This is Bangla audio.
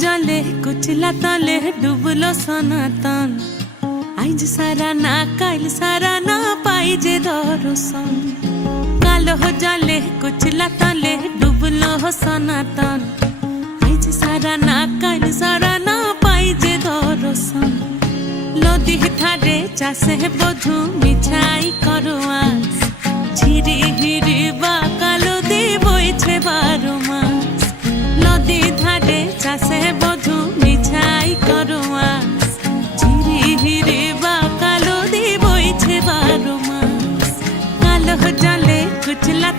जले कुचला तले डुबलो सनातन आज सारा ना काल सारा ना पाई जे दर्शन कालो जले कुचला तले डुबलो सनातन आज सारा ना काल सारा ना पाई जे दर्शन नदी ठारे चाषे बधु मिछाई करो आस झिरी हिरी बा कालो दी बइछे 12 मास नदी ধারে চাষে বধু মিছাই করো আস ঝিরি হিরি বা কালো দি বইছে 12 মাস কালো জলে কুচলা